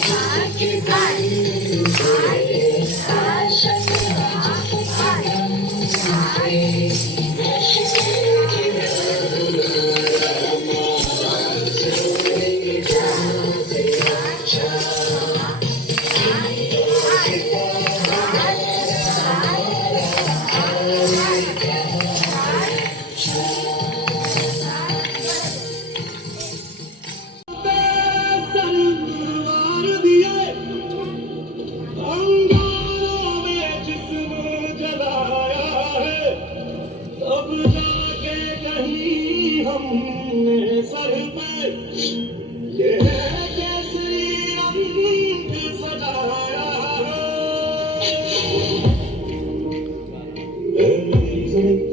Bye. तब जाके कहीं हमने सर पे ये केसरी रंग सजाया है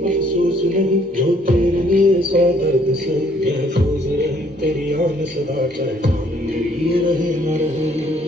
अफसोस नहीं जो तेरे लिए सौ दर्द से महफूज रहे तेरी आन सदा चाहे मेरी रहे न रहे